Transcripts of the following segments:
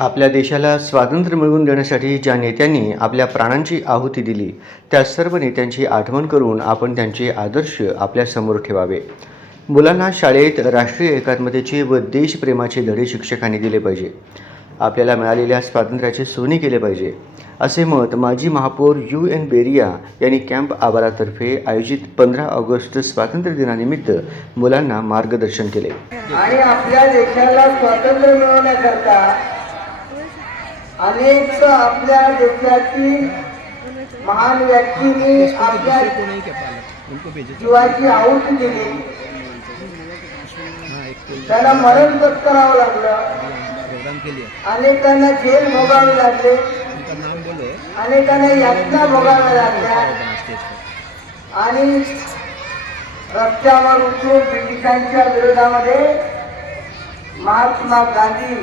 आपल्या देशाला स्वातंत्र्य मिळवून देण्यासाठी ज्या नेत्यांनी आपल्या प्राणांची आहुती दिली त्या सर्व नेत्यांची आठवण करून आपण त्यांचे आदर्श आपल्यासमोर ठेवावे. मुलांना शाळेत राष्ट्रीय एकात्मतेचे व देशप्रेमाचे धडे शिक्षकांनी दिले पाहिजे. आपल्याला मिळालेल्या स्वातंत्र्याचे सोने केले पाहिजे, असे मत माजी महापौर UN बेरिया यांनी कॅम्प आवारातर्फे आयोजित 15 ऑगस्ट स्वातंत्र्य दिनानिमित्त मुलांना मार्गदर्शन केले. आणि आपल्या देशाला स्वातंत्र्य मिळवण्याकरता अनेक आपल्या देशाची महान व्यक्तींनी आपल्या जीवाची आहुती दिली. त्यांना मरण पत्करावं लागलं, अनेकांना जेल भोगावे लागले, अनेकांना यातना भोगाव्या लागल्या आणि रस्त्यावर उतरून ब्रिटिशांच्या विरोधामध्ये महात्मा गांधी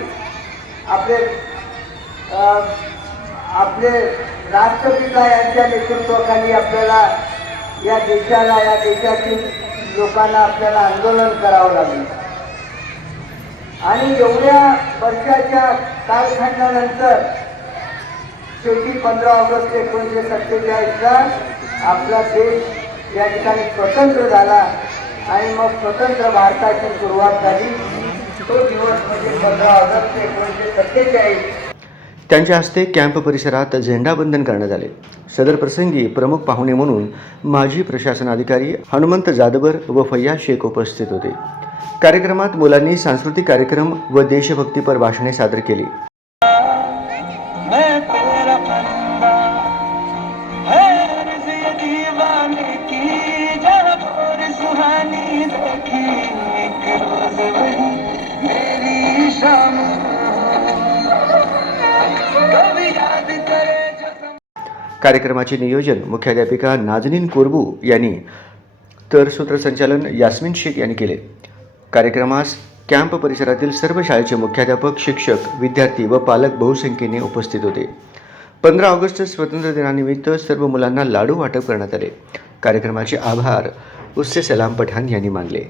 आपले राष्ट्रपिता यांच्या नेतृत्वाखाली आपल्याला या देशातील लोकांना आपल्याला आंदोलन करावं लागलं. आणि एवढ्या वर्षाच्या कालखंडानंतर शेवटी 15 ऑगस्ट 1947ला आपला देश या ठिकाणी स्वतंत्र झाला आणि मग स्वतंत्र भारताची सुरुवात झाली. तो दिवस म्हणजे 15 ऑगस्ट 1947. त्यांच्या हस्ते कॅम्प परिसरात झेंडावंदन करण्यात आले. सदर प्रसंगी प्रमुख पाहुणे म्हणून माजी प्रशासन अधिकारी हनुमंत जाधवर व फैयाज शेख उपस्थित होते. कार्यक्रमात मुलांनी सांस्कृतिक कार्यक्रम व देशभक्तीपर भाषणे सादर केली. कार्यक्रमाचे नियोजन मुख्याध्यापिका नाजनीन कोरबू यांनी तर सूत्रसंचालन यास्मिन शेख यांनी केले. कार्यक्रमास कॅम्प परिसरातील सर्व शाळेचे मुख्याध्यापक, शिक्षक, विद्यार्थी व पालक बहुसंख्येने उपस्थित होते. 15 ऑगस्ट स्वातंत्र्य दिनानिमित्त सर्व मुलांना लाडू वाटप करण्यात आले. कार्यक्रमाचे आभार उस्से सलाम पठाण यांनी मानले.